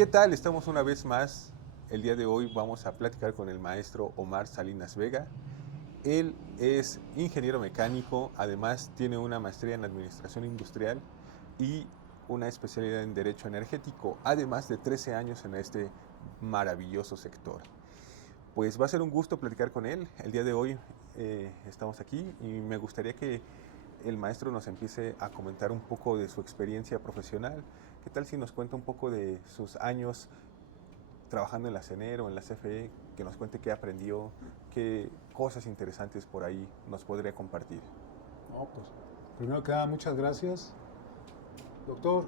¿Qué tal? Estamos una vez más. El día de hoy vamos a platicar con el maestro Omar Salinas Vega. Él es ingeniero mecánico, además tiene una maestría en administración industrial y una especialidad en derecho energético, además de 13 años en este maravilloso sector. Pues va a ser un gusto platicar con él. El día de hoy estamos aquí y me gustaría que el maestro nos empiece a comentar un poco de su experiencia profesional. ¿Qué tal si nos cuenta un poco de sus años trabajando en la CENER o en la CFE? Que nos cuente qué aprendió, qué cosas interesantes por ahí nos podría compartir. No, pues, primero que nada, muchas gracias. Doctor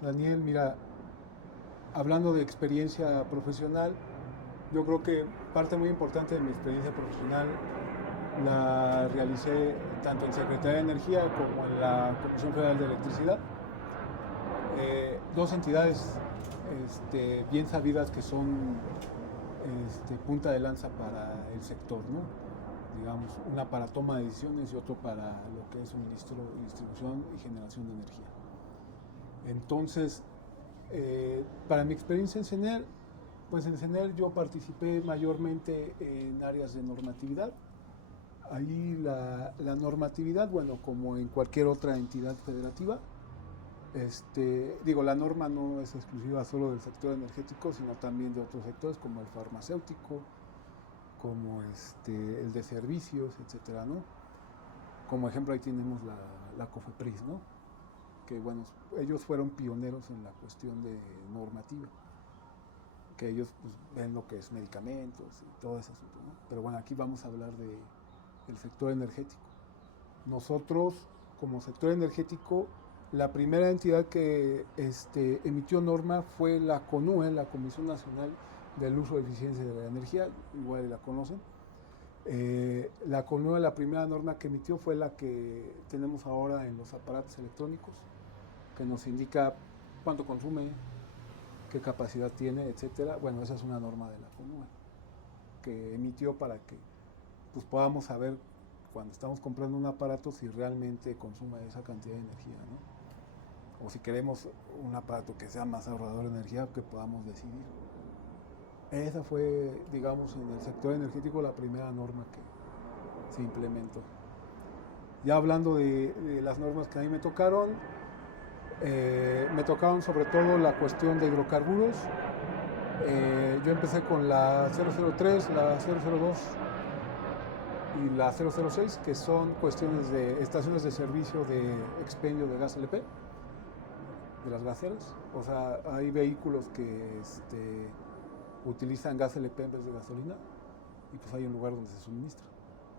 Daniel, mira, hablando de experiencia profesional, yo creo que parte muy importante de mi experiencia profesional la realicé tanto en Secretaría de Energía como en la Comisión Federal de Electricidad. Dos entidades bien sabidas que son punta de lanza para el sector, ¿no? Digamos, una para toma de decisiones y otro para lo que es suministro, distribución y generación de energía. Entonces, para mi experiencia en CENER, pues en CENER yo participé mayormente en áreas de normatividad. Ahí la normatividad, bueno, como en cualquier otra entidad federativa, la norma no es exclusiva solo del sector energético, sino también de otros sectores como el farmacéutico, como el de servicios, etcétera, ¿no? Como ejemplo ahí tenemos la COFEPRIS, ¿no? Que bueno, ellos fueron pioneros en la cuestión de normativa, que ellos pues, ven lo que es medicamentos y todo ese asunto, ¿no? Pero bueno, aquí vamos a hablar del sector energético. Nosotros, como sector energético, la primera entidad que emitió norma fue la CONUE, la Comisión Nacional del Uso y Eficiencia de la Energía, igual la conocen. La CONUE, la primera norma que emitió fue la que tenemos ahora en los aparatos electrónicos, que nos indica cuánto consume, qué capacidad tiene, etcétera. Bueno, esa es una norma de la CONUE que emitió para que pues, podamos saber cuando estamos comprando un aparato si realmente consume esa cantidad de energía, ¿no? O si queremos un aparato que sea más ahorrador de energía, que podamos decidir. Esa fue, digamos, en el sector energético la primera norma que se implementó. Ya hablando de las normas que a mí me tocaron sobre todo la cuestión de hidrocarburos. Yo empecé con la 003, la 002 y la 006, que son cuestiones de estaciones de servicio de expendio de gas LP, de las gaseras. O sea, hay vehículos que utilizan gas LP en vez de gasolina y pues hay un lugar donde se suministra,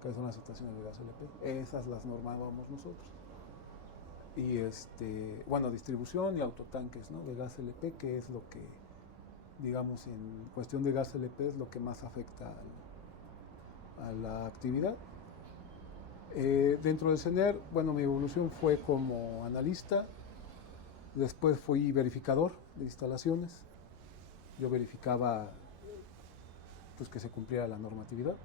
que son las estaciones de gas LP. Esas las normábamos nosotros. Y distribución y autotanques, ¿no? De gas LP, que es lo que, digamos, en cuestión de gas LP es lo que más afecta a la actividad. Dentro del CENER, bueno, mi evolución fue como analista, después fui verificador de instalaciones. Yo verificaba pues, que se cumpliera la normatividad.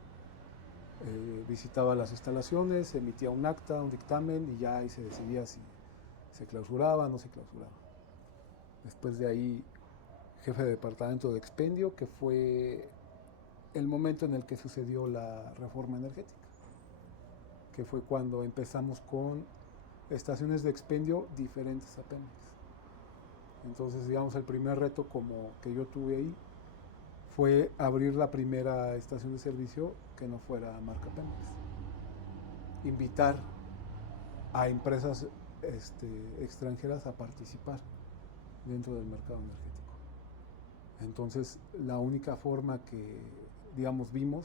Visitaba las instalaciones, emitía un acta, un dictamen y ya ahí se decidía si se clausuraba o no se clausuraba. Después de ahí, jefe de departamento de expendio, que fue el momento en el que sucedió la reforma energética, que fue cuando empezamos con estaciones de expendio diferentes a Pemex. Entonces, digamos, el primer reto como que yo tuve ahí fue abrir la primera estación de servicio que no fuera marca Pemex. Invitar a empresas extranjeras a participar dentro del mercado energético. Entonces, la única forma que, digamos, vimos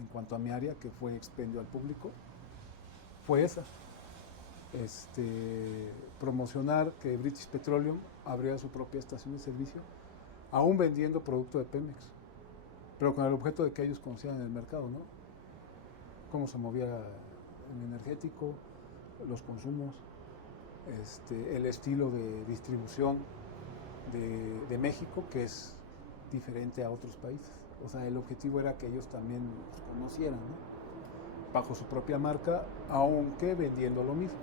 en cuanto a mi área, que fue expendio al público, fue esa. Promocionar que British Petroleum abriera su propia estación de servicio, aún vendiendo producto de Pemex, pero con el objeto de que ellos conocieran el mercado, ¿no? Cómo se movía el energético, los consumos, el estilo de distribución de México, que es diferente a otros países. O sea, el objetivo era que ellos también los conocieran, ¿no? Bajo su propia marca, aunque vendiendo lo mismo.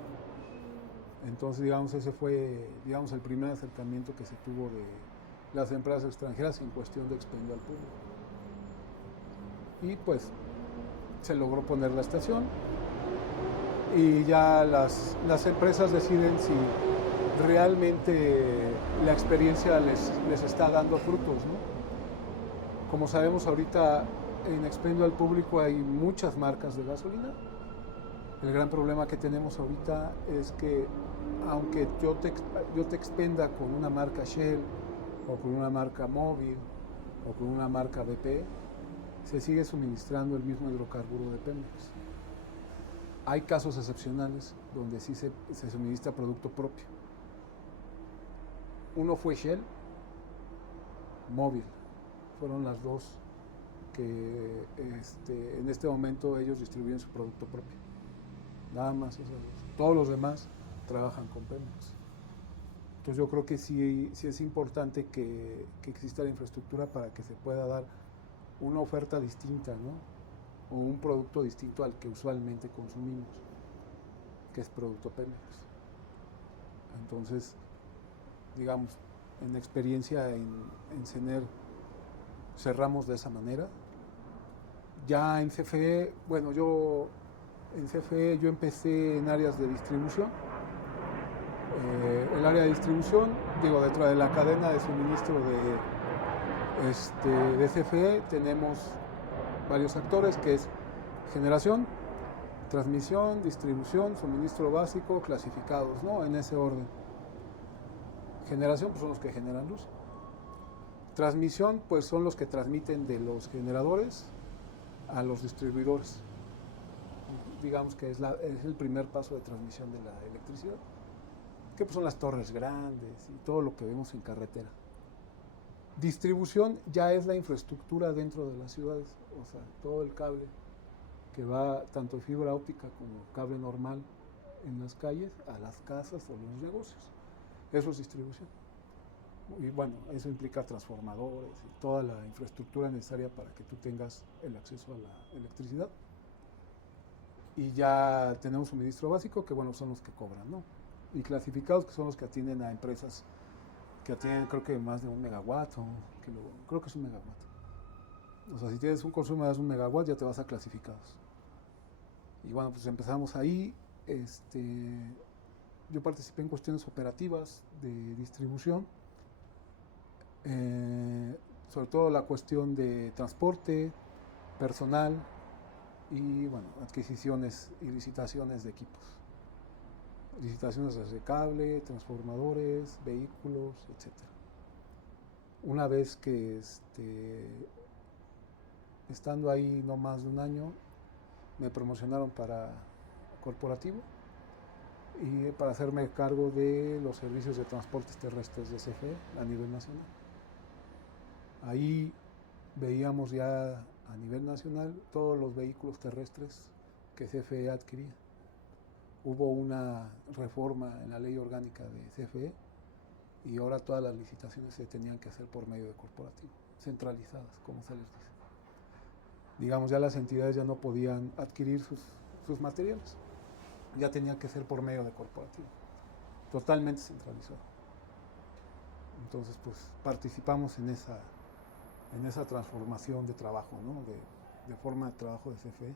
Entonces, digamos, ese fue, digamos, el primer acercamiento que se tuvo las empresas extranjeras en cuestión de expendio al público. Y pues se logró poner la estación y ya las empresas deciden si realmente la experiencia les está dando frutos, ¿no? Como sabemos ahorita en expendio al público hay muchas marcas de gasolina. El gran problema que tenemos ahorita es que aunque yo te expenda con una marca Shell o con una marca Móvil o con una marca BP, se sigue suministrando el mismo hidrocarburo de Pemex. Hay casos excepcionales donde sí se suministra producto propio. Uno fue Shell, Móvil. Fueron las dos que en este momento ellos distribuyen su producto propio. Nada más esas dos. Todos los demás trabajan con Pemex. Entonces yo creo que sí es importante que exista la infraestructura para que se pueda dar una oferta distinta, ¿no? O un producto distinto al que usualmente consumimos, que es producto Pemex. Entonces, digamos, en experiencia en CENER cerramos de esa manera. Ya en CFE, bueno, en CFE yo empecé en áreas de distribución. El área de distribución, digo, dentro de la cadena de suministro de CFE tenemos varios actores, que es generación, transmisión, distribución, suministro básico, clasificados, ¿no? En ese orden. Generación, pues son los que generan luz. Transmisión, pues son los que transmiten de los generadores a los distribuidores. Digamos que es el primer paso de transmisión de la electricidad, que pues son las torres grandes y todo lo que vemos en carretera. Distribución ya es la infraestructura dentro de las ciudades, o sea, todo el cable que va tanto de fibra óptica como cable normal en las calles a las casas o los negocios. Eso es distribución. Y bueno, eso implica transformadores y toda la infraestructura necesaria para que tú tengas el acceso a la electricidad. Y ya tenemos suministro básico, que bueno, son los que cobran, ¿no? Y clasificados, que son los que atienden a empresas que atienden, creo que más de 1 megawatt, creo que es 1 megawatt. O sea, si tienes un consumo de 1 megawatt, ya te vas a clasificados. Y bueno, pues empezamos ahí. Yo participé en cuestiones operativas de distribución, sobre todo la cuestión de transporte, personal y bueno, adquisiciones y licitaciones de equipos. Licitaciones de cable, transformadores, vehículos, etc. Una vez que estando ahí no más de un año, me promocionaron para corporativo y para hacerme cargo de los servicios de transportes terrestres de CFE a nivel nacional. Ahí veíamos ya a nivel nacional todos los vehículos terrestres que CFE adquiría. Hubo una reforma en la ley orgánica de CFE y ahora todas las licitaciones se tenían que hacer por medio de corporativo, centralizadas, como se les dice. Digamos, ya las entidades ya no podían adquirir sus materiales, ya tenía que ser por medio de corporativo, totalmente centralizado. Entonces, pues participamos en esa transformación de trabajo, ¿no? de forma de trabajo de CFE.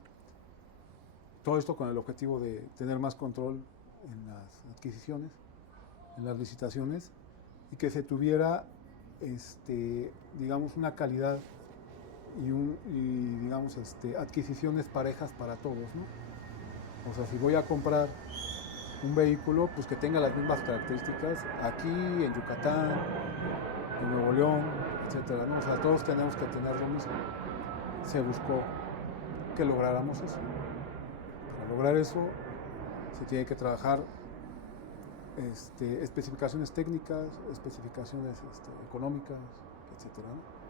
Todo esto con el objetivo de tener más control en las adquisiciones, en las licitaciones, y que se tuviera, digamos, una calidad y digamos, adquisiciones parejas para todos, ¿no? O sea, si voy a comprar un vehículo, pues que tenga las mismas características aquí, en Yucatán, en Nuevo León, etcétera, ¿no? O sea, todos tenemos que tener lo mismo. Se buscó que lográramos eso. Para lograr eso, se tiene que trabajar especificaciones técnicas, especificaciones económicas, etcétera, ¿no?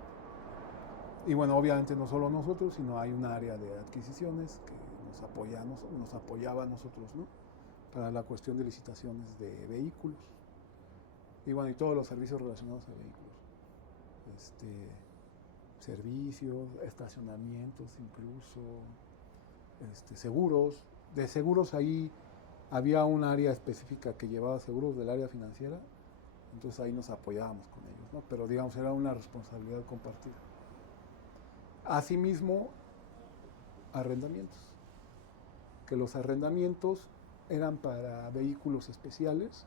Y bueno, obviamente no solo nosotros, sino hay un área de adquisiciones que nos apoyaba a nosotros, ¿no? Para la cuestión de licitaciones de vehículos. Y bueno, y todos los servicios relacionados a vehículos. Servicios, estacionamientos incluso, seguros. De seguros ahí había un área específica que llevaba seguros del área financiera Entonces ahí nos apoyábamos con ellos, ¿no? Pero digamos, era una responsabilidad compartida. Asimismo, arrendamientos. Que los arrendamientos eran para vehículos especiales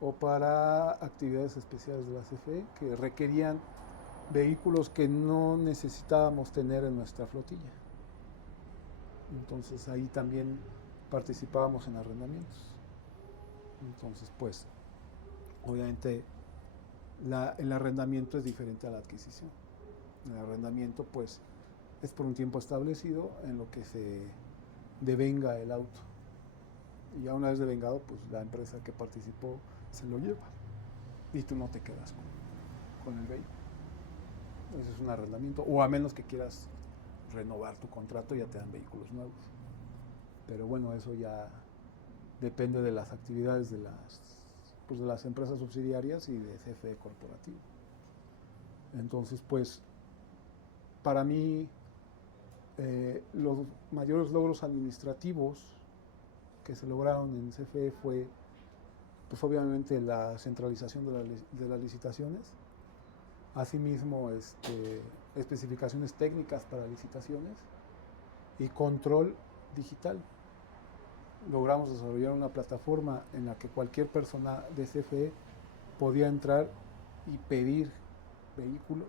o para actividades especiales de la CFE que requerían vehículos que no necesitábamos tener en nuestra flotilla. Entonces ahí también participábamos en arrendamientos. Entonces, pues, obviamente el arrendamiento es diferente a la adquisición. El arrendamiento, pues, es por un tiempo establecido en lo que se devenga el auto. Y ya una vez devengado, pues la empresa que participó se lo lleva. Y tú no te quedas con el vehículo. Ese es un arrendamiento. O a menos que quieras renovar tu contrato, ya te dan vehículos nuevos. Pero bueno, eso ya depende de las actividades de las empresas subsidiarias y de CFE corporativo. Entonces, pues, para mí, los mayores logros administrativos que se lograron en CFE fue, pues obviamente, la centralización de las licitaciones, asimismo especificaciones técnicas para licitaciones y control digital. Logramos desarrollar una plataforma en la que cualquier persona de CFE podía entrar y pedir vehículos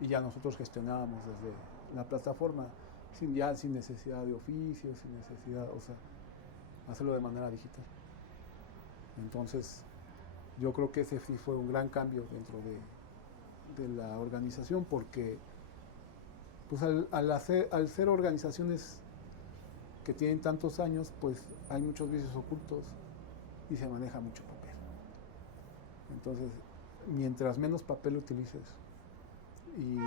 y ya nosotros gestionábamos desde la plataforma sin necesidad de oficios, sin necesidad, o sea, hacerlo de manera digital. Entonces, yo creo que ese sí fue un gran cambio dentro de la organización porque pues al ser organizaciones que tienen tantos años, pues hay muchos vicios ocultos y se maneja mucho papel. Entonces, mientras menos papel utilices y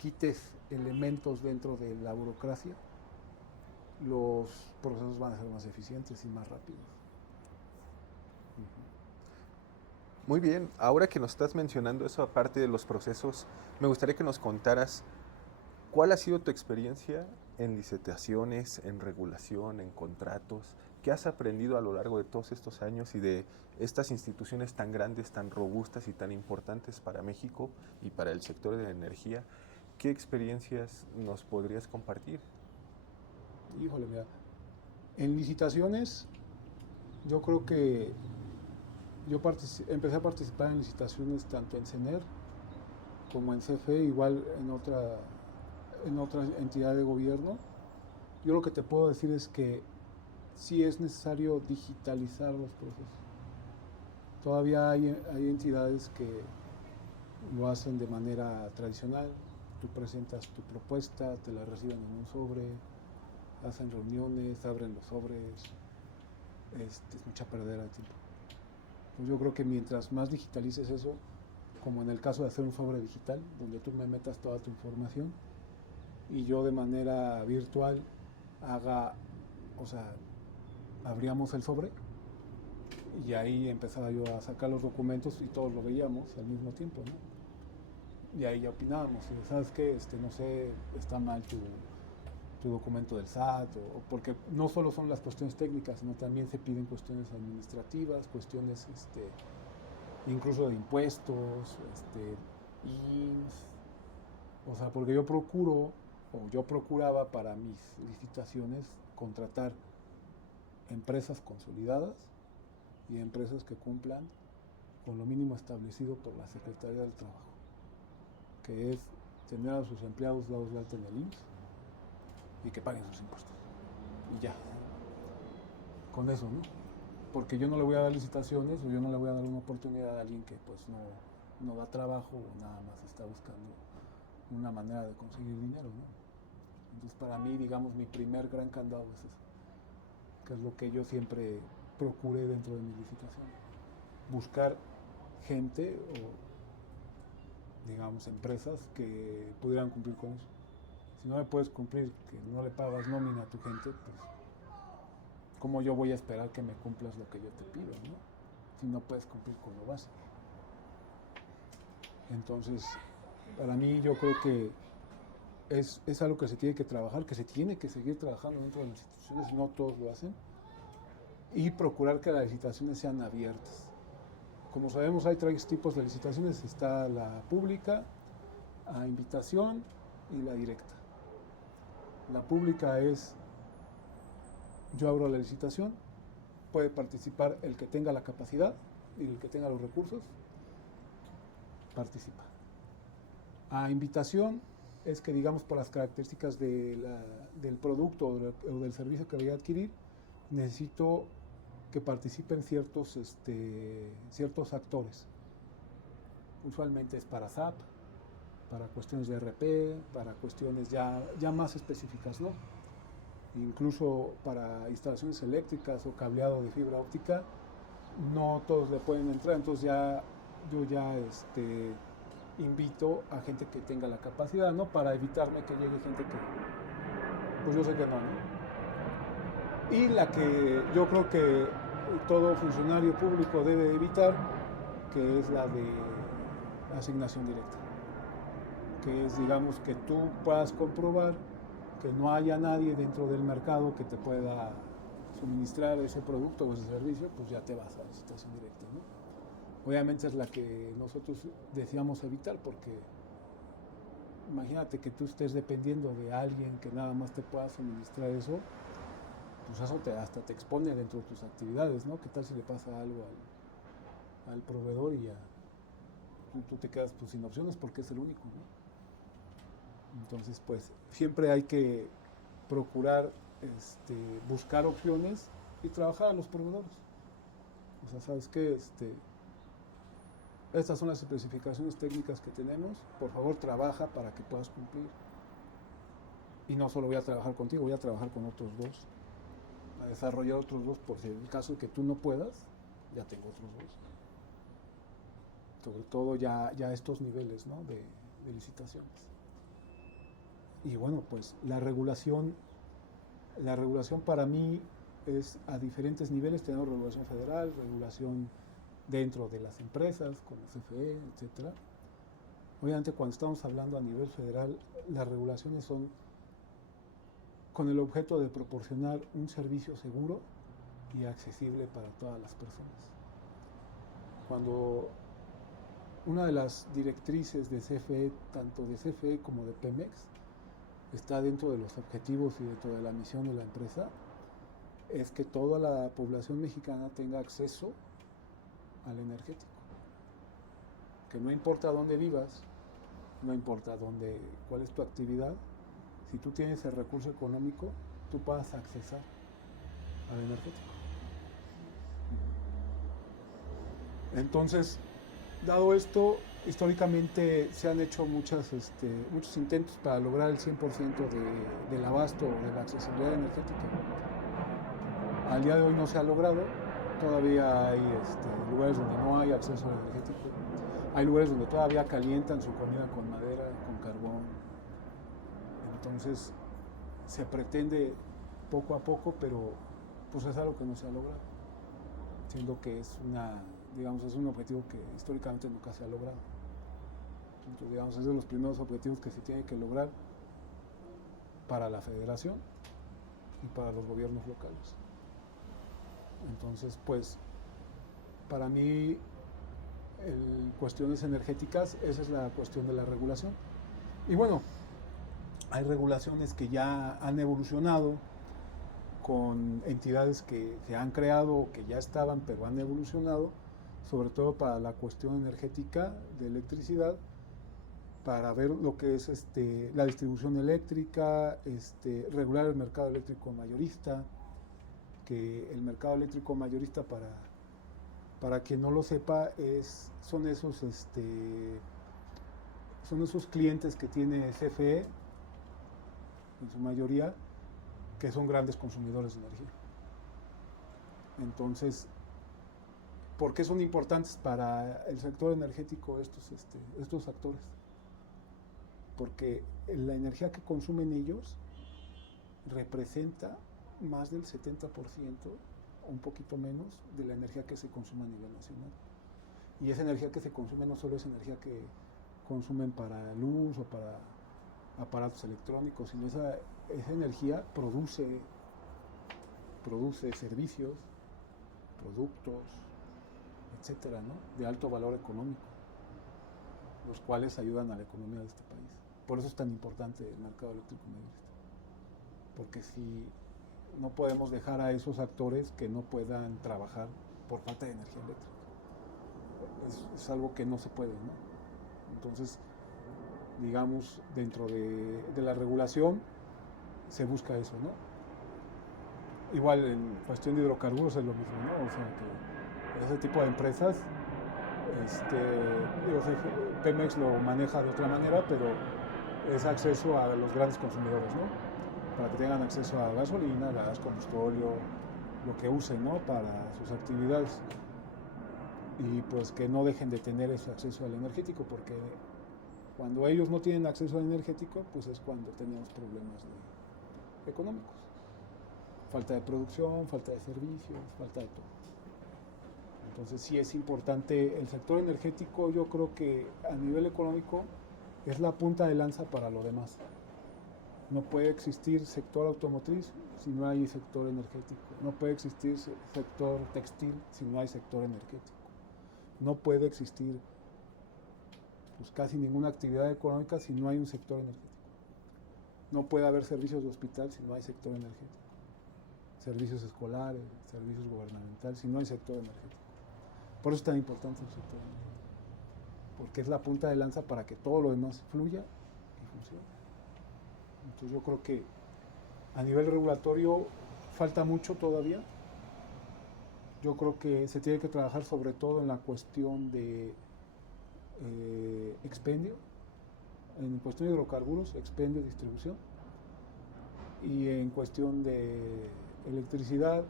quites elementos dentro de la burocracia, los procesos van a ser más eficientes y más rápidos. Muy bien, ahora que nos estás mencionando eso, aparte de los procesos, me gustaría que nos contaras cuál ha sido tu experiencia en licitaciones, en regulación, en contratos. ¿Qué has aprendido a lo largo de todos estos años y de estas instituciones tan grandes, tan robustas y tan importantes para México y para el sector de la energía? ¿Qué experiencias nos podrías compartir? Híjole, mira, en licitaciones yo creo que yo empecé a participar en licitaciones tanto en CENER como en CFE, igual en otra entidad de gobierno. Yo lo que te puedo decir es que sí es necesario digitalizar los procesos. Todavía hay entidades que lo hacen de manera tradicional. Tú presentas tu propuesta, te la reciben en un sobre, hacen reuniones, abren los sobres, es mucha perdera de tiempo. Pues yo creo que mientras más digitalices eso, como en el caso de hacer un sobre digital, donde tú me metas toda tu información y yo de manera virtual abríamos el sobre y ahí empezaba yo a sacar los documentos y todos lo veíamos al mismo tiempo, ¿no? Y ahí ya opinábamos, ¿sabes qué? No sé, está mal tu documento del SAT, porque no solo son las cuestiones técnicas, sino también se piden cuestiones administrativas, cuestiones incluso de impuestos, INS, o sea, porque yo procuraba para mis licitaciones contratar empresas consolidadas y empresas que cumplan con lo mínimo establecido por la Secretaría del Trabajo, que es tener a sus empleados dados de alta en el IMSS y que paguen sus impuestos. Y ya, con eso, ¿no? Porque yo no le voy a dar licitaciones o yo no le voy a dar una oportunidad a alguien que pues no da trabajo o nada más está buscando una manera de conseguir dinero, ¿no? Entonces para mí, digamos, mi primer gran candado es eso, que es lo que yo siempre procuré dentro de mi licitación. Buscar gente o, digamos, empresas que pudieran cumplir con eso. Si no me puedes cumplir, que no le pagas nómina a tu gente, pues ¿cómo yo voy a esperar que me cumplas lo que yo te pido, ¿no? Si no puedes cumplir con lo básico. Entonces, para mí yo creo que es algo que se tiene que trabajar, que se tiene que seguir trabajando dentro de las instituciones, no todos lo hacen, y procurar que las licitaciones sean abiertas, como sabemos, hay tres tipos de licitaciones. Está la pública, a invitación y la directa. La pública es, yo abro la licitación, puede participar el que tenga la capacidad y el que tenga los recursos, participa. A invitación es que, digamos, por las características del producto o del servicio que voy a adquirir, necesito que participen ciertos actores. Usualmente es para SAP, para cuestiones de RP, para cuestiones ya más específicas, ¿no? Incluso para instalaciones eléctricas o cableado de fibra óptica, no todos le pueden entrar, entonces yo invito a gente que tenga la capacidad, ¿no? Para evitarme que llegue gente que, pues yo sé que no, ¿no? Y la que yo creo que todo funcionario público debe evitar, que es la de asignación directa, que es, digamos, que tú puedas comprobar que no haya nadie dentro del mercado que te pueda suministrar ese producto o ese servicio, pues ya te vas a licitación directa, ¿no? Obviamente es la que nosotros deseamos evitar, porque imagínate que tú estés dependiendo de alguien que nada más te pueda suministrar eso, pues eso hasta te expone dentro de tus actividades, ¿no? ¿Qué tal si le pasa algo al proveedor y ya tú te quedas pues sin opciones porque es el único, ¿no? Entonces, pues siempre hay que procurar buscar opciones y trabajar a los proveedores. O sea, ¿sabes qué? Estas son las especificaciones técnicas que tenemos, por favor trabaja para que puedas cumplir. Y no solo voy a trabajar contigo, voy a trabajar con otros dos, a desarrollar otros dos, por si en el caso de que tú no puedas, ya tengo otros dos. Sobre todo ya estos niveles, ¿no? de licitaciones. Y bueno, pues la regulación para mí es a diferentes niveles. Tenemos regulación federal, regulación dentro de las empresas, con la CFE, etc. Obviamente, cuando estamos hablando a nivel federal, las regulaciones son con el objeto de proporcionar un servicio seguro y accesible para todas las personas. Cuando una de las directrices de CFE, tanto de CFE como de Pemex, está dentro de los objetivos y dentro de la misión de la empresa, es que toda la población mexicana tenga acceso al energético. Que no importa dónde vivas, no importa cuál es tu actividad, si tú tienes el recurso económico, tú puedas accesar al energético. Entonces, dado esto, históricamente se han hecho muchos intentos para lograr el 100% del abasto o de la accesibilidad energética. Al día de hoy no se ha logrado. Todavía hay lugares donde no hay acceso energético. Hay lugares donde todavía calientan su comida con madera, con carbón. Entonces se pretende poco a poco, pero pues es algo que no se ha logrado. Siendo que es un objetivo que históricamente nunca se ha logrado. Entonces, digamos, es de los primeros objetivos que se tiene que lograr para la federación y para los gobiernos locales. Entonces, pues, para mí, en cuestiones energéticas, esa es la cuestión de la regulación. Y bueno, hay regulaciones que ya han evolucionado con entidades que se han creado, que ya estaban, pero han evolucionado, sobre todo para la cuestión energética de electricidad, para ver lo que es la distribución eléctrica, regular el mercado eléctrico mayorista, que el mercado eléctrico mayorista, para quien no lo sepa, son esos clientes que tiene CFE, en su mayoría, que son grandes consumidores de energía. Entonces, ¿por qué son importantes para el sector energético estos actores? Porque la energía que consumen ellos representa más del 70%, o un poquito menos, de la energía que se consume a nivel nacional. Y esa energía que se consume no solo es energía que consumen para luz o para aparatos electrónicos, sino esa energía produce servicios, productos, etcétera, ¿no? De alto valor económico, los cuales ayudan a la economía de este país. Por eso es tan importante el mercado eléctrico mayorista. Porque si no podemos dejar a esos actores que no puedan trabajar por falta de energía eléctrica. Es algo que no se puede, ¿no? Entonces, digamos, dentro de la regulación se busca eso, ¿no? Igual en cuestión de hidrocarburos es lo mismo, ¿no? O sea, que ese tipo de empresas, Pemex lo maneja de otra manera, pero es acceso a los grandes consumidores, ¿no? Para que tengan acceso a gasolina, gas, combustible, lo que usen, ¿no? Para sus actividades. Y pues que no dejen de tener ese acceso al energético, porque cuando ellos no tienen acceso al energético, pues es cuando tenemos problemas económicos. Falta de producción, falta de servicios, falta de todo. Entonces sí es importante el sector energético. Yo creo que a nivel económico es la punta de lanza para lo demás. No puede existir sector automotriz si no hay sector energético. No puede existir sector textil si no hay sector energético. No puede existir pues, casi ninguna actividad económica si no hay un sector energético. No puede haber servicios de hospital si no hay sector energético. Servicios escolares, servicios gubernamentales, si no hay sector energético. Por eso es tan importante el sector energético, porque es la punta de lanza para que todo lo demás fluya y funcione. Entonces yo creo que a nivel regulatorio falta mucho todavía. Yo creo que se tiene que trabajar sobre todo en la cuestión de expendio, en cuestión de hidrocarburos, expendio, distribución, y en cuestión de electricidad,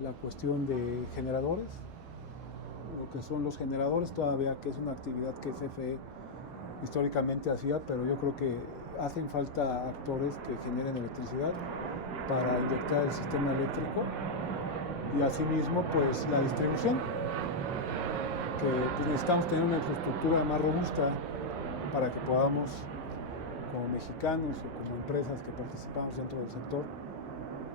la cuestión de generadores, lo que son los generadores todavía, que es una actividad que CFE históricamente hacía, pero yo creo que hacen falta actores que generen electricidad para inyectar el sistema eléctrico, y asimismo pues la distribución, que pues, necesitamos tener una infraestructura más robusta para que podamos, como mexicanos o como empresas que participamos dentro del sector,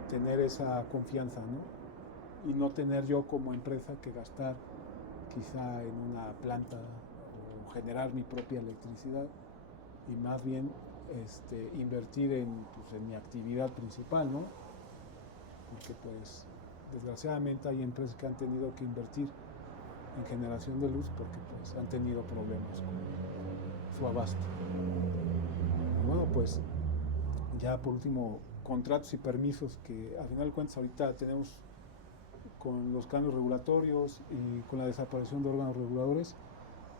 tener esa confianza, ¿no? Y no tener yo como empresa que gastar quizá en una planta o generar mi propia electricidad, y más bien invertir en mi actividad principal, ¿no? Porque pues desgraciadamente hay empresas que han tenido que invertir en generación de luz porque pues han tenido problemas con su abasto. Y bueno, pues ya por último, contratos y permisos que al final de cuentas ahorita tenemos con los cambios regulatorios y con la desaparición de órganos reguladores.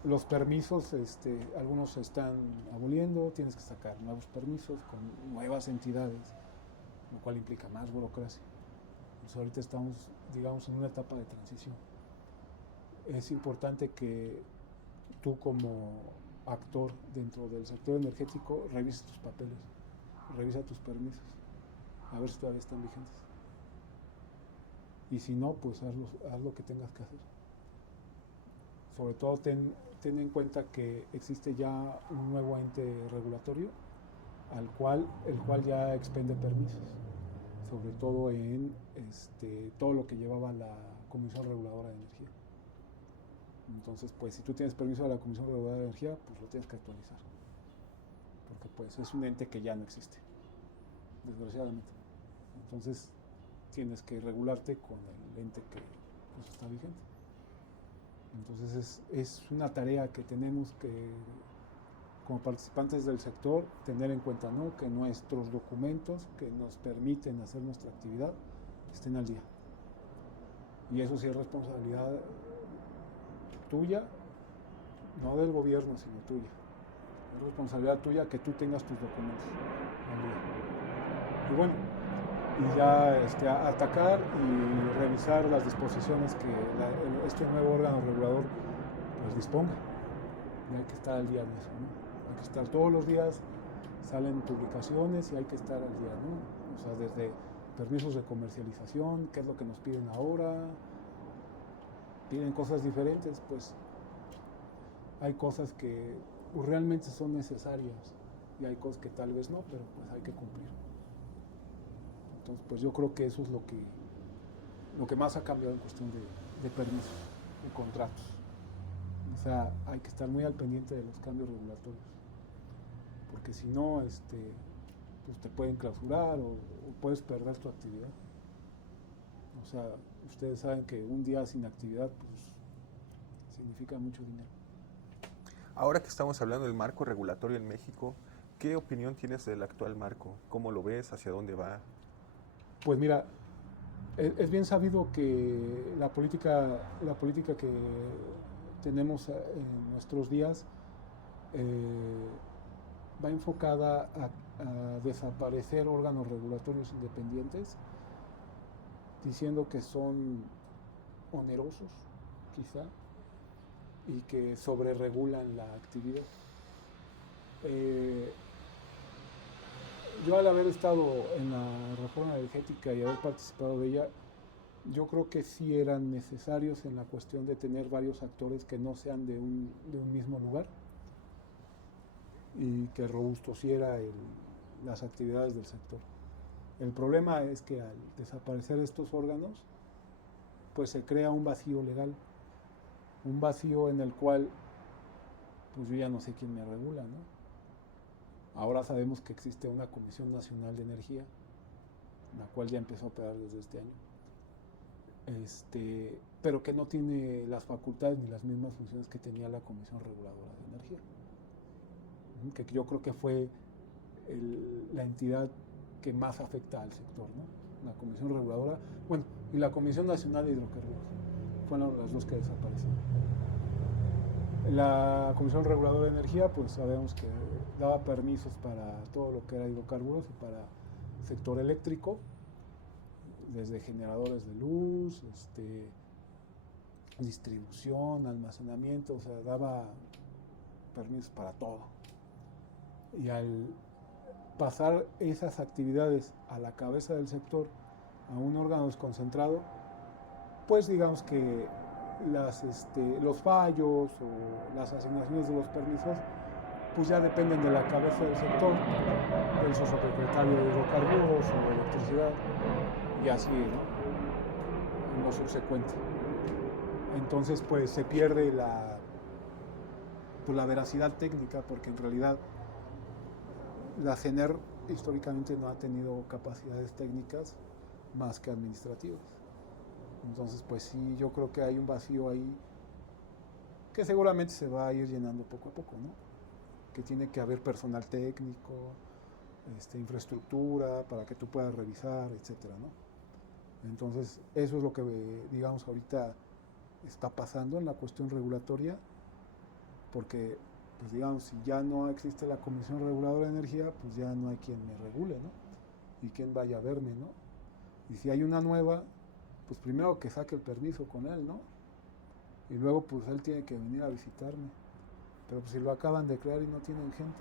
Los permisos, algunos se están aboliendo, tienes que sacar nuevos permisos con nuevas entidades, lo cual implica más burocracia. Entonces ahorita estamos, digamos, en una etapa de transición. Es importante que tú como actor dentro del sector energético revises tus papeles, revisa tus permisos, a ver si todavía están vigentes. Y si no, pues haz lo que tengas que hacer. Sobre todo ten en cuenta que existe ya un nuevo ente regulatorio el cual ya expende permisos, sobre todo en todo lo que llevaba la Comisión Reguladora de Energía. Entonces, pues si tú tienes permiso de la Comisión Reguladora de Energía, pues lo tienes que actualizar, porque pues es un ente que ya no existe, desgraciadamente. Entonces tienes que regularte con el ente que pues, está vigente. Entonces es una tarea que tenemos que, como participantes del sector, tener en cuenta, ¿no? Que nuestros documentos que nos permiten hacer nuestra actividad estén al día. Y eso sí es responsabilidad tuya, no del gobierno, sino tuya. Es responsabilidad tuya que tú tengas tus documentos al día. Y bueno, y ya atacar y revisar las disposiciones que este nuevo órgano regulador pues disponga. Y hay que estar al día de eso, ¿no? Hay que estar todos los días, salen publicaciones y hay que estar al día, ¿no? O sea, desde permisos de comercialización, qué es lo que nos piden ahora, piden cosas diferentes, pues hay cosas que realmente son necesarias y hay cosas que tal vez no, pero pues hay que cumplir. Entonces, pues yo creo que eso es lo que más ha cambiado en cuestión de permisos. contratos. O sea, hay que estar muy al pendiente de los cambios regulatorios, porque si no, pues te pueden clausurar o puedes perder tu actividad. O sea, ustedes saben que un día sin actividad, pues, significa mucho dinero. Ahora que estamos hablando del marco regulatorio en México, ¿qué opinión tienes del actual marco? ¿Cómo lo ves? ¿Hacia dónde va? Pues mira, es bien sabido que la política que tenemos en nuestros días va enfocada a desaparecer órganos regulatorios independientes, diciendo que son onerosos, quizá, y que sobreregulan la actividad. Yo al haber estado en la reforma energética y haber participado de ella, yo creo que sí eran necesarios en la cuestión de tener varios actores que no sean de un mismo lugar y que robusteciera las actividades del sector. El problema es que al desaparecer estos órganos, pues se crea un vacío legal, un vacío en el cual pues yo ya no sé quién me regula, ¿no? Ahora sabemos que existe una Comisión Nacional de Energía, la cual ya empezó a operar desde este año, pero que no tiene las facultades ni las mismas funciones que tenía la Comisión Reguladora de Energía, que yo creo que fue la entidad que más afecta al sector, ¿no? La Comisión Reguladora, bueno, y la Comisión Nacional de Hidrocarburos, fueron las dos que desaparecieron. La Comisión Reguladora de Energía, pues sabemos que daba permisos para todo lo que era hidrocarburos y para sector eléctrico, desde generadores de luz, distribución, almacenamiento, o sea, daba permisos para todo. Y al pasar esas actividades a la cabeza del sector, a un órgano desconcentrado, pues digamos que los fallos o las asignaciones de los permisos pues ya dependen de la cabeza del sector, del subsecretario de hidrocarburos o de electricidad, y así, ¿no? En lo subsecuente. Entonces pues se pierde la veracidad técnica, porque en realidad la CENER históricamente no ha tenido capacidades técnicas más que administrativas. Entonces, pues sí, yo creo que hay un vacío ahí que seguramente se va a ir llenando poco a poco, ¿no? Que tiene que haber personal técnico, infraestructura para que tú puedas revisar, etcétera, ¿no? Entonces, eso es lo que, digamos, ahorita está pasando en la cuestión regulatoria, porque, pues digamos, si ya no existe la Comisión Reguladora de Energía, pues ya no hay quien me regule, ¿no? Y quien vaya a verme, ¿no? Y si hay una nueva, pues primero que saque el permiso con él, ¿no? Y luego pues él tiene que venir a visitarme. Pero pues si lo acaban de crear y no tienen gente.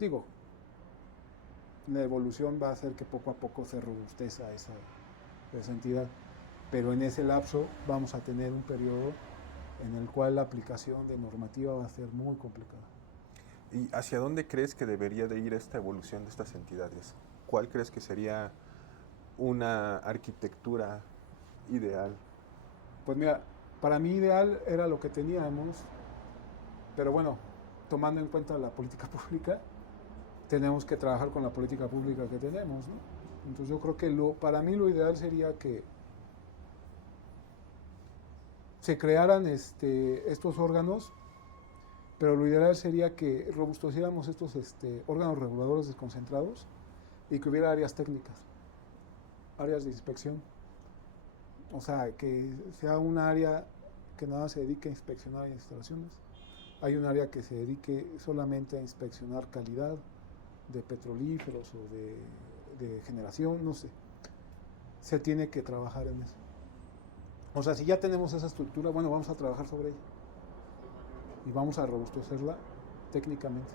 Digo, la evolución va a hacer que poco a poco se robustezca esa entidad. Pero en ese lapso vamos a tener un periodo en el cual la aplicación de normativa va a ser muy complicada. ¿Y hacia dónde crees que debería de ir esta evolución de estas entidades? ¿Cuál crees que sería una arquitectura ideal? Pues mira, para mí ideal era lo que teníamos, pero bueno, tomando en cuenta la política pública, tenemos que trabajar con la política pública que tenemos, ¿no? Entonces yo creo que para mí lo ideal sería que se crearan estos órganos, pero lo ideal sería que robusteciéramos estos órganos reguladores desconcentrados y que hubiera áreas técnicas, áreas de inspección. O sea, que sea un área que nada se dedique a inspeccionar instalaciones. Hay un área que se dedique solamente a inspeccionar calidad de petrolíferos o de generación, no sé. Se tiene que trabajar en eso. O sea, si ya tenemos esa estructura, bueno, vamos a trabajar sobre ella. Y vamos a robustecerla técnicamente.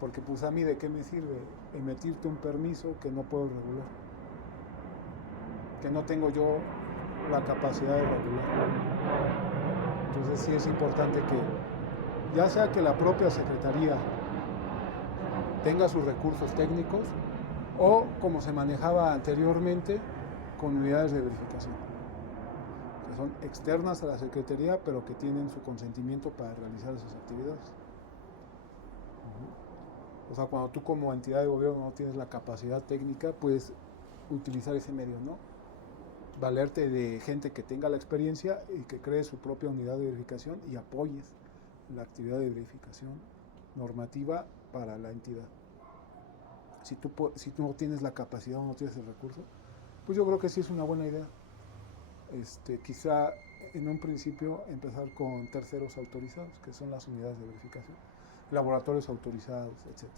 Porque pues a mí de qué me sirve emitirte un permiso que no puedo regular, que no tengo yo la capacidad de regular. Entonces sí es importante que, ya sea que la propia Secretaría tenga sus recursos técnicos o como se manejaba anteriormente con unidades de verificación. que son externas a la Secretaría, pero que tienen su consentimiento para realizar esas actividades. O sea, cuando tú como entidad de gobierno no tienes la capacidad técnica, puedes utilizar ese medio, ¿no? Valerte de gente que tenga la experiencia y que cree su propia unidad de verificación y apoyes la actividad de verificación normativa para la entidad. Si tú no tienes la capacidad o no tienes el recurso, pues yo creo que sí es una buena idea. Quizá en un principio empezar con terceros autorizados, que son las unidades de verificación, laboratorios autorizados, etc.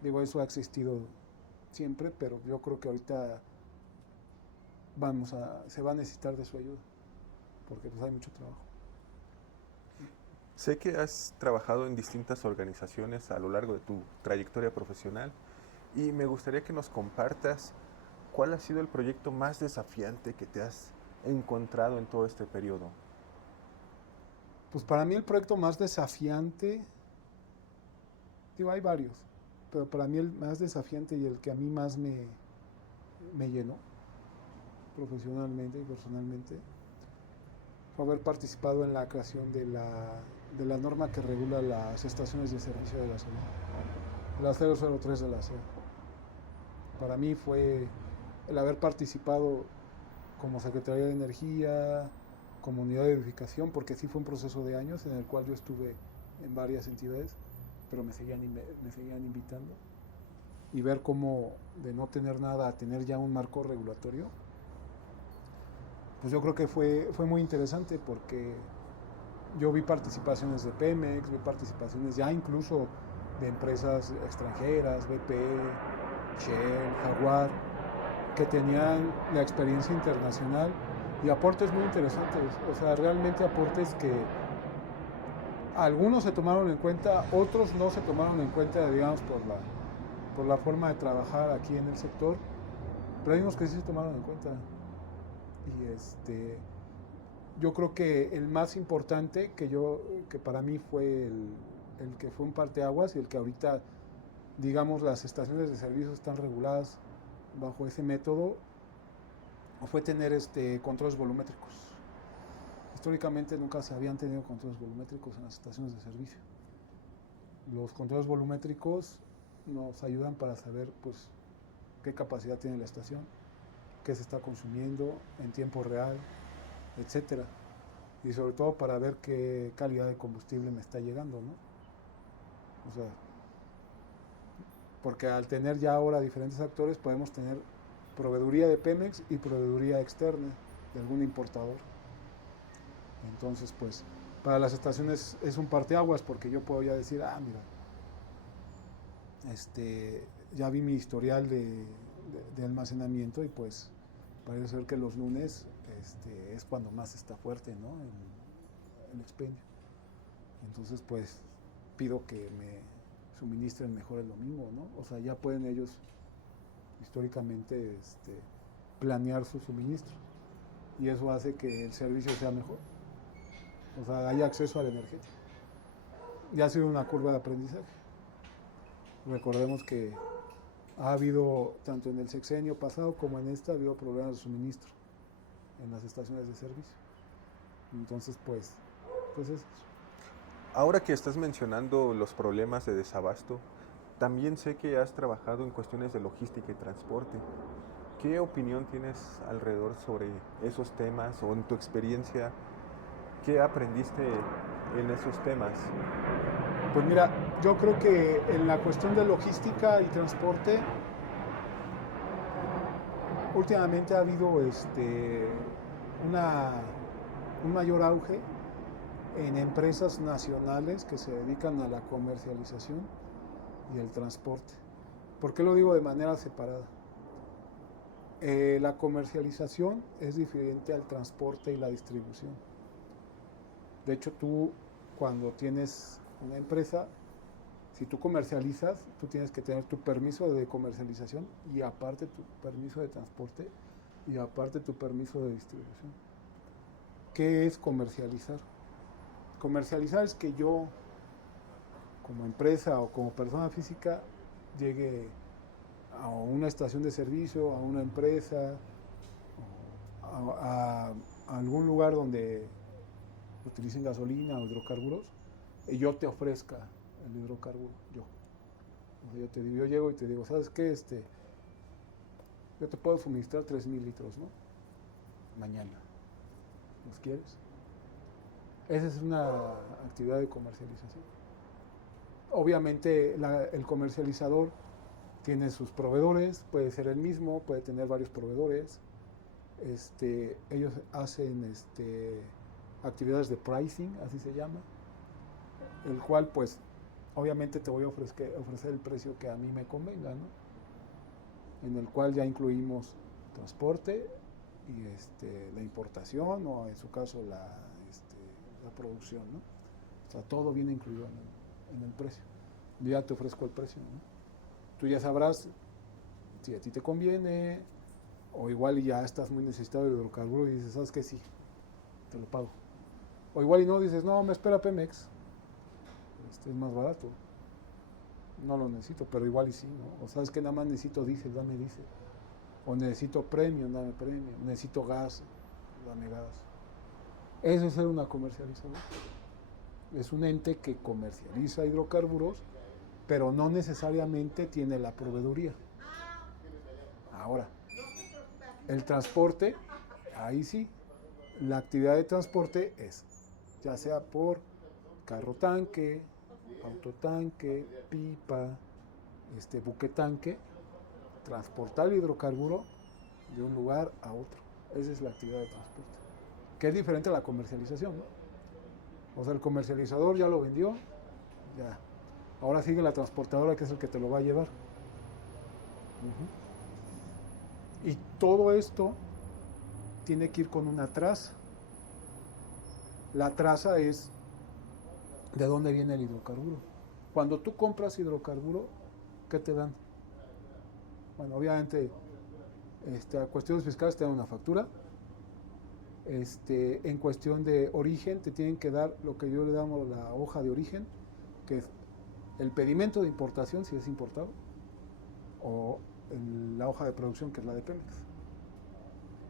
Digo, eso ha existido siempre, pero yo creo que ahorita se va a necesitar de su ayuda, porque pues hay mucho trabajo. Sé que has trabajado en distintas organizaciones a lo largo de tu trayectoria profesional y me gustaría que nos compartas cuál ha sido el proyecto más desafiante que te has encontrado en todo este periodo. Pues para mí el proyecto más desafiante, digo, hay varios, pero para mí el más desafiante y el que a mí más me llenó profesionalmente y personalmente fue haber participado en la creación de la norma que regula las estaciones de servicio de la salud, la 003 de la SEA. Para mí fue el haber participado como Secretaría de Energía, como unidad de verificación, porque sí fue un proceso de años en el cual yo estuve en varias entidades, pero me seguían invitando, y ver cómo de no tener nada a tener ya un marco regulatorio, pues yo creo que fue muy interesante, porque yo vi participaciones de Pemex, vi participaciones ya incluso de empresas extranjeras, BP, Shell, Jaguar, que tenían la experiencia internacional y aportes muy interesantes, o sea, realmente aportes que algunos se tomaron en cuenta, otros no se tomaron en cuenta, digamos, por la forma de trabajar aquí en el sector, pero hay unos que sí se tomaron en cuenta. Y yo creo que el más importante que para mí fue el que fue un parteaguas y el que ahorita, digamos, las estaciones de servicio están reguladas bajo ese método, fue tener controles volumétricos. Históricamente nunca se habían tenido controles volumétricos en las estaciones de servicio. Los controles volumétricos nos ayudan para saber, pues, qué capacidad tiene la estación, qué se está consumiendo en tiempo real, etcétera. Y sobre todo para ver qué calidad de combustible me está llegando, ¿no? O sea, porque al tener ya ahora diferentes actores podemos tener proveeduría de Pemex y proveeduría externa de algún importador. Entonces, pues, para las estaciones es un parteaguas, porque yo puedo ya decir, mira, ya vi mi historial de almacenamiento, y pues parece ser que los lunes es cuando más está fuerte, ¿no? El expendio. Entonces, pues, pido que me suministren mejor el domingo, ¿no? O sea, ya pueden ellos históricamente planear su suministro, y eso hace que el servicio sea mejor, o sea, haya acceso a la energía. Ya ha sido una curva de aprendizaje. Recordemos que ha habido, tanto en el sexenio pasado como en esta, ha habido problemas de suministro en las estaciones de servicio. Entonces, pues eso. Ahora que estás mencionando los problemas de desabasto, también sé que has trabajado en cuestiones de logística y transporte. ¿Qué opinión tienes alrededor sobre esos temas, o en tu experiencia, qué aprendiste en esos temas? Pues mira, yo creo que en la cuestión de logística y transporte, últimamente ha habido un mayor auge en empresas nacionales que se dedican a la comercialización y el transporte. ¿Por qué lo digo de manera separada? La comercialización es diferente al transporte y la distribución. De hecho, tú, cuando tienes una empresa, si tú comercializas, tú tienes que tener tu permiso de comercialización, y aparte tu permiso de transporte, y aparte tu permiso de distribución. ¿Qué es comercializar? Comercializar es que yo, como empresa o como persona física, llegue a una estación de servicio, a una empresa, a a algún lugar donde utilicen gasolina o hidrocarburos y yo te ofrezca el hidrocarburo, yo. O sea, yo llego y te digo, ¿sabes qué? Yo te puedo suministrar 3,000 litros, ¿no? Mañana. ¿Los quieres? Esa es una actividad de comercialización. Obviamente el comercializador tiene sus proveedores, puede ser el mismo, puede tener varios proveedores. Ellos hacen actividades de pricing, así se llama, el cual pues obviamente te voy a ofrecer el precio que a mí me convenga, ¿no? En el cual ya incluimos transporte y la importación o en su caso la producción, ¿no? O sea, todo viene incluido en el precio. Yo ya te ofrezco el precio, ¿no? Tú ya sabrás si a ti te conviene o igual ya estás muy necesitado de hidrocarburo y dices, ¿sabes qué? Sí, te lo pago. O igual y no, dices, no, me espera Pemex, es más barato, no lo necesito, pero igual y sí, ¿no? O sabes que nada más necesito diésel, dame diésel. O necesito premium, dame premium. Necesito gas, dame gas. Eso es ser una comercializadora. Es un ente que comercializa hidrocarburos, pero no necesariamente tiene la proveeduría. Ahora, el transporte, ahí sí, la actividad de transporte es, ya sea por carro tanque, autotanque, pipa, buque tanque, transportar el hidrocarburo de un lugar a otro. Esa es la actividad de transporte, que es diferente a la comercialización, ¿no? O sea, el comercializador ya lo vendió, ya. Ahora sigue la transportadora, que es el que te lo va a llevar. Y todo esto tiene que ir con una traza. La traza es de dónde viene el hidrocarburo. Cuando tú compras hidrocarburo, ¿qué te dan? Bueno, obviamente, a cuestiones fiscales te dan una factura. En cuestión de origen, te tienen que dar lo que yo le llamo la hoja de origen, que es el pedimento de importación, si es importado, o la hoja de producción, que es la de Pemex.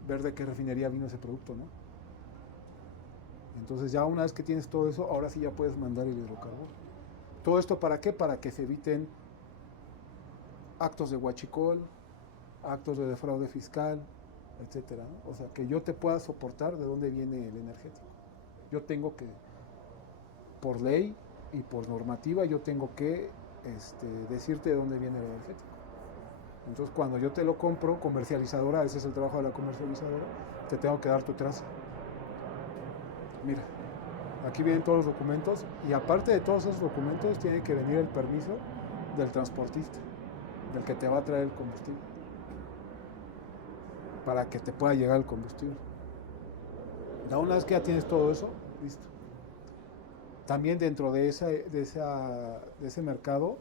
Ver de qué refinería vino ese producto, ¿no? Entonces ya una vez que tienes todo eso, ahora sí ya puedes mandar el hidrocarburo. ¿Todo esto para qué? Para que se eviten actos de huachicol, actos de fraude fiscal, etcétera, ¿no? O sea, que yo te pueda soportar de dónde viene el energético. Yo tengo que, por ley y por normativa, yo tengo que decirte de dónde viene el energético. Entonces, cuando yo te lo compro, comercializadora, ese es el trabajo de la comercializadora, te tengo que dar tu traza. Mira, aquí vienen todos los documentos y aparte de todos esos documentos tiene que venir el permiso del transportista, del que te va a traer el combustible, para que te pueda llegar el combustible. Ya una vez que ya tienes todo eso, listo. También dentro de ese mercado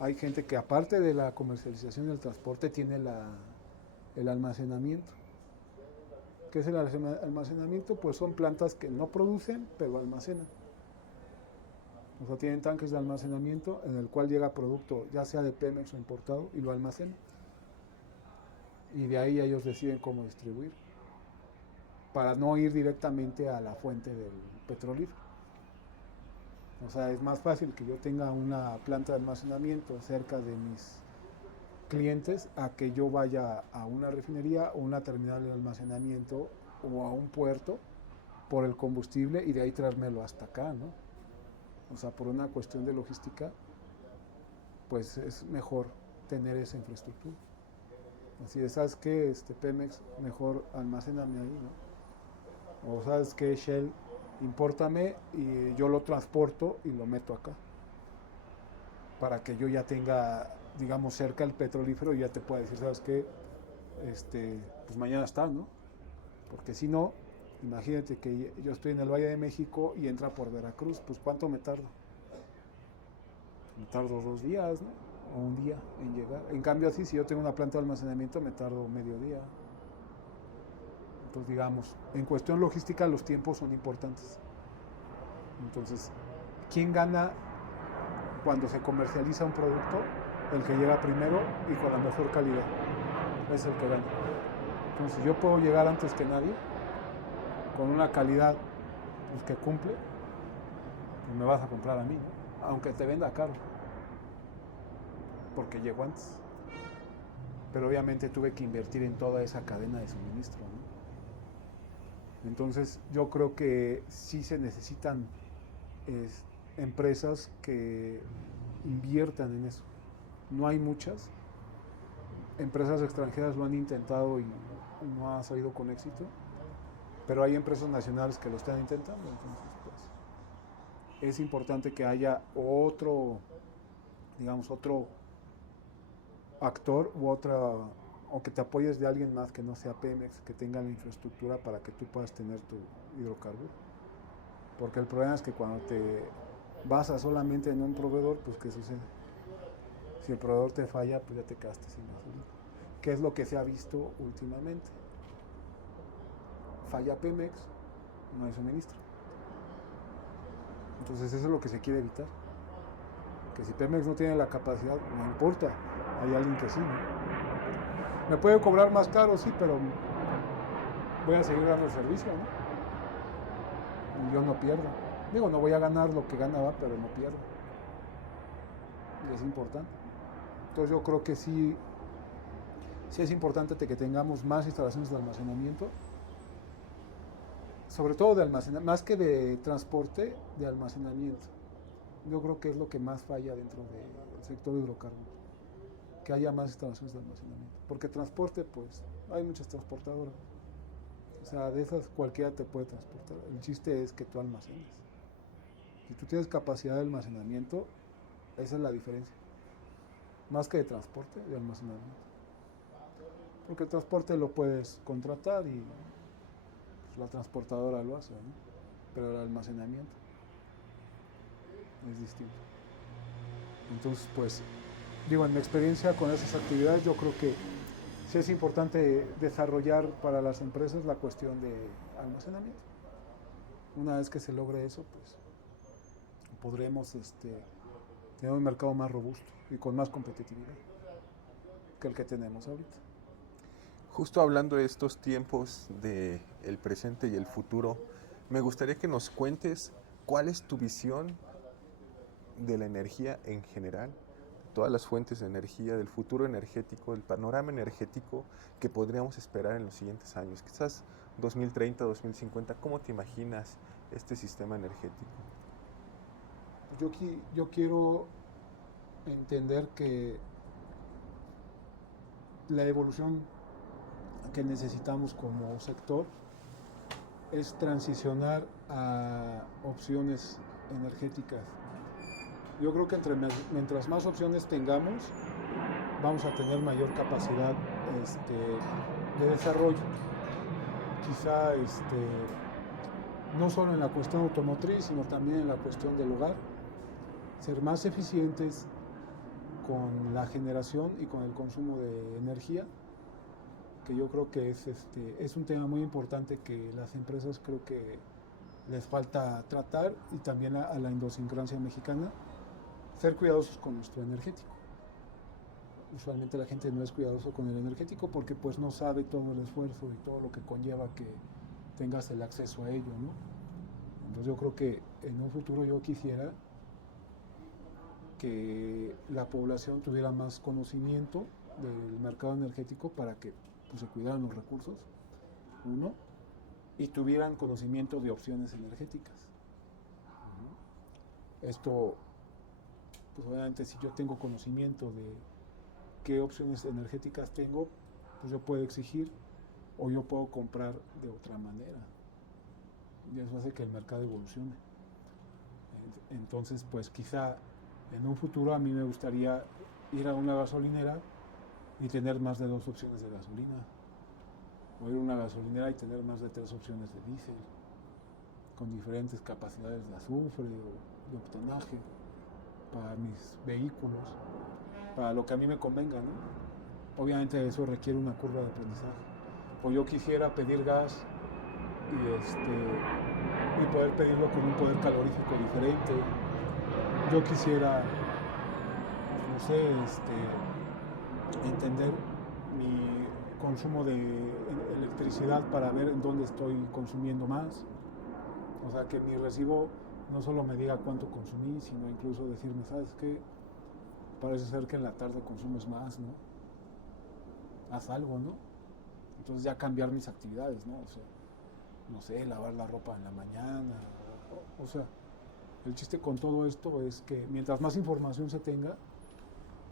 hay gente que aparte de la comercialización del transporte tiene el almacenamiento. ¿Qué es el almacenamiento? Pues son plantas que no producen, pero almacenan. O sea, tienen tanques de almacenamiento en el cual llega producto, ya sea de Pemex o importado, y lo almacenan. Y de ahí ellos deciden cómo distribuir, para no ir directamente a la fuente del petrolífero. O sea, es más fácil que yo tenga una planta de almacenamiento cerca de mis clientes a que yo vaya a una refinería o una terminal de almacenamiento o a un puerto por el combustible y de ahí traérmelo hasta acá, ¿no? O sea, por una cuestión de logística, pues es mejor tener esa infraestructura. Así de, ¿sabes qué? Pemex, mejor almacéname ahí, ¿no? O ¿sabes qué? Shell, impórtame y yo lo transporto y lo meto acá. Para que yo ya tenga, digamos, cerca el petrolífero y ya te pueda decir, ¿sabes qué? Pues mañana está, ¿no? Porque si no, imagínate que yo estoy en el Valle de México y entra por Veracruz, pues ¿cuánto me tardo? Me tardo 2 días, ¿no? O un día en llegar. En cambio así, si yo tengo una planta de almacenamiento, me tardo medio día. Entonces, digamos, en cuestión logística los tiempos son importantes. Entonces, ¿quién gana cuando se comercializa un producto? El que llega primero y con la mejor calidad. Es el que gana. Entonces, yo puedo llegar antes que nadie con una calidad pues, que cumple, pues me vas a comprar a mí, ¿no? Aunque te venda caro, porque llegó antes. Pero obviamente tuve que invertir en toda esa cadena de suministro, ¿no? Entonces yo creo que sí se necesitan empresas que inviertan en eso. No hay muchas. Empresas extranjeras lo han intentado y no ha salido con éxito, pero hay empresas nacionales que lo están intentando. Entonces, pues, es importante que haya otro, digamos, otro actor o que te apoyes de alguien más que no sea Pemex, que tenga la infraestructura para que tú puedas tener tu hidrocarburo. Porque el problema es que cuando te basas solamente en un proveedor, pues ¿qué sucede? Si el proveedor te falla, pues ya te quedaste sin gasolina. ¿Qué es lo que se ha visto últimamente? Falla Pemex, no hay suministro. Entonces eso es lo que se quiere evitar. Que si Pemex no tiene la capacidad, no importa, hay alguien que sí, ¿no? Me puede cobrar más caro, sí, pero voy a seguir dando el servicio, ¿no? Y yo no pierdo. Digo, no voy a ganar lo que ganaba, pero no pierdo. Y es importante. Entonces yo creo que sí es importante que tengamos más instalaciones de almacenamiento, sobre todo de almacenamiento, más que de transporte, de almacenamiento. Yo creo que es lo que más falla dentro del sector hidrocarburos, que haya más instalaciones de almacenamiento. Porque transporte, pues, hay muchas transportadoras. O sea, de esas cualquiera te puede transportar. El chiste es que tú almacenes. Si tú tienes capacidad de almacenamiento, esa es la diferencia. Más que de transporte, de almacenamiento. Porque el transporte lo puedes contratar y pues, la transportadora lo hace, ¿no? Pero el almacenamiento es distinto. Entonces, pues, digo, en mi experiencia con esas actividades, yo creo que sí es importante desarrollar para las empresas la cuestión de almacenamiento. Una vez que se logre eso, pues, podremos tener un mercado más robusto y con más competitividad que el que tenemos ahorita. Justo hablando de estos tiempos del presente y el futuro, me gustaría que nos cuentes cuál es tu visión de la energía en general, todas las fuentes de energía, del futuro energético, del panorama energético que podríamos esperar en los siguientes años. Quizás 2030, 2050, ¿cómo te imaginas este sistema energético? Yo quiero entender que la evolución que necesitamos como sector es transicionar a opciones energéticas. Yo creo que mientras más opciones tengamos, vamos a tener mayor capacidad de desarrollo. Quizá no solo en la cuestión automotriz, sino también en la cuestión del hogar, ser más eficientes con la generación y con el consumo de energía, que yo creo que es un tema muy importante que las empresas creo que les falta tratar, y también a la idiosincrasia mexicana, ser cuidadosos con nuestro energético. Usualmente la gente no es cuidadoso con el energético porque pues no sabe todo el esfuerzo y todo lo que conlleva que tengas el acceso a ello, ¿no? Entonces yo creo que en un futuro yo quisiera que la población tuviera más conocimiento del mercado energético para que pues, se cuidaran los recursos, uno, y tuvieran conocimiento de opciones energéticas. Esto, pues obviamente si yo tengo conocimiento de qué opciones energéticas tengo, pues yo puedo exigir o yo puedo comprar de otra manera. Y eso hace que el mercado evolucione. Entonces, pues quizá en un futuro a mí me gustaría ir a una gasolinera y tener más de 2 opciones de gasolina. O ir a una gasolinera y tener más de 3 opciones de diésel, con diferentes capacidades de azufre o de octanaje para mis vehículos, para lo que a mí me convenga, ¿no? Obviamente eso requiere una curva de aprendizaje. O yo quisiera pedir gas y poder pedirlo con un poder calorífico diferente. Yo quisiera, no sé, entender mi consumo de electricidad para ver en dónde estoy consumiendo más. O sea, que mi recibo no solo me diga cuánto consumí, sino incluso decirme, ¿sabes qué? Parece ser que en la tarde consumes más, ¿no? Haz algo, ¿no? Entonces ya cambiar mis actividades, ¿no? O sea, no sé, lavar la ropa en la mañana. O sea, el chiste con todo esto es que mientras más información se tenga,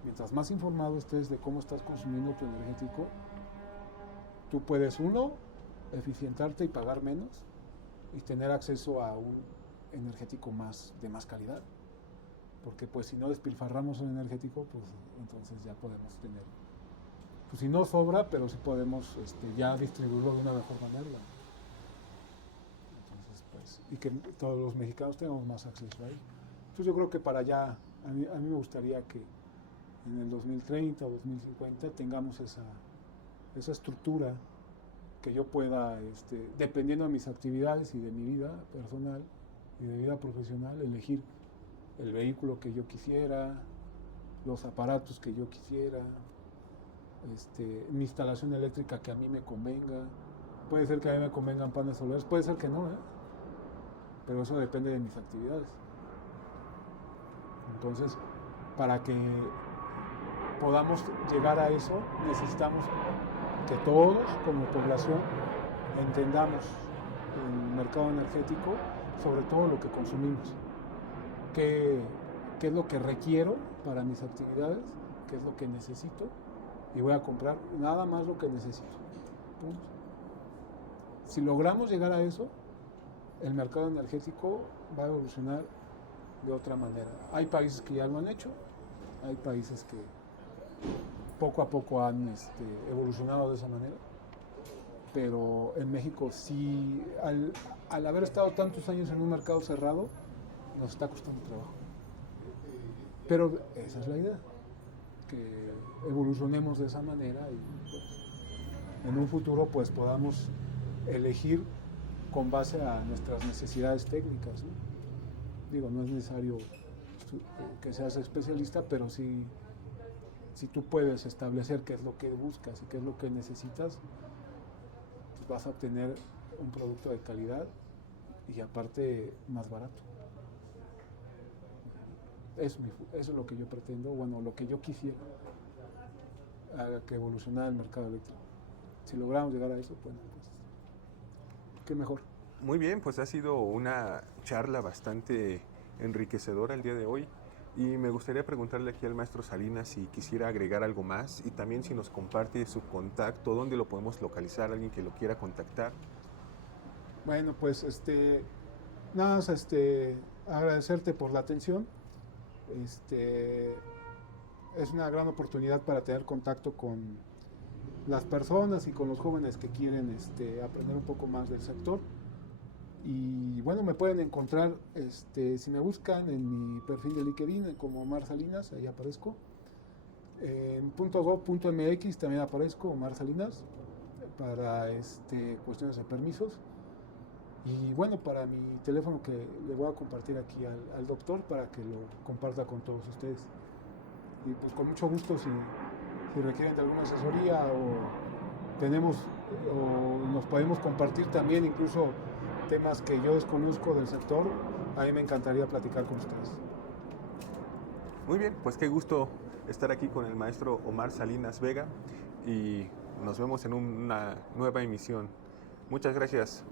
mientras más informado estés de cómo estás consumiendo tu energético, tú puedes, uno, eficientarte y pagar menos y tener acceso a un energético de más calidad. Porque pues si no despilfarramos un energético, pues entonces ya podemos tener, pues si no sobra, pero sí podemos ya distribuirlo de una mejor manera. Entonces pues, y que todos los mexicanos tengamos más acceso ahí. Entonces yo creo que para allá, a mí me gustaría que en el 2030 o 2050 tengamos esa estructura que yo pueda, dependiendo de mis actividades y de mi vida personal y de vida profesional, elegir el vehículo que yo quisiera, los aparatos que yo quisiera, mi instalación eléctrica que a mí me convenga. Puede ser que a mí me convengan paneles solares, puede ser que no, pero eso depende de mis actividades. Entonces, para que podamos llegar a eso, necesitamos que todos, como población, entendamos el mercado energético, sobre todo lo que consumimos. Qué es lo que requiero para mis actividades, qué es lo que necesito, y voy a comprar nada más lo que necesito. Punto. Si logramos llegar a eso, el mercado energético va a evolucionar de otra manera. Hay países que ya lo han hecho, hay países que poco a poco han evolucionado de esa manera, pero en México sí, al haber estado tantos años en un mercado cerrado, nos está costando trabajo. Pero esa es la idea, que evolucionemos de esa manera y pues, en un futuro pues podamos elegir con base a nuestras necesidades técnicas, ¿no? Digo, no es necesario que seas especialista, pero si tú puedes establecer qué es lo que buscas y qué es lo que necesitas, pues vas a obtener un producto de calidad y aparte más barato. Eso es lo que yo pretendo, bueno, lo que yo quisiera, que evolucionara el mercado eléctrico. Si logramos llegar a eso, bueno, pues, qué mejor. Muy bien, pues ha sido una charla bastante enriquecedora el día de hoy. Y me gustaría preguntarle aquí al maestro Salinas si quisiera agregar algo más y también si nos comparte su contacto, dónde lo podemos localizar, alguien que lo quiera contactar. Bueno, pues nada más agradecerte por la atención. Es una gran oportunidad para tener contacto con las personas y con los jóvenes que quieren aprender un poco más del sector. Y bueno, me pueden encontrar, si me buscan en mi perfil de LinkedIn como Omar Salinas, ahí aparezco. En .gov.mx también aparezco, Omar Salinas, para cuestiones de permisos. Y bueno, para mi teléfono que le voy a compartir aquí al doctor para que lo comparta con todos ustedes. Y pues con mucho gusto si requieren de alguna asesoría o nos podemos compartir también incluso temas que yo desconozco del sector, a mí me encantaría platicar con ustedes. Muy bien, pues qué gusto estar aquí con el maestro Omar Salinas Vega y nos vemos en una nueva emisión. Muchas gracias.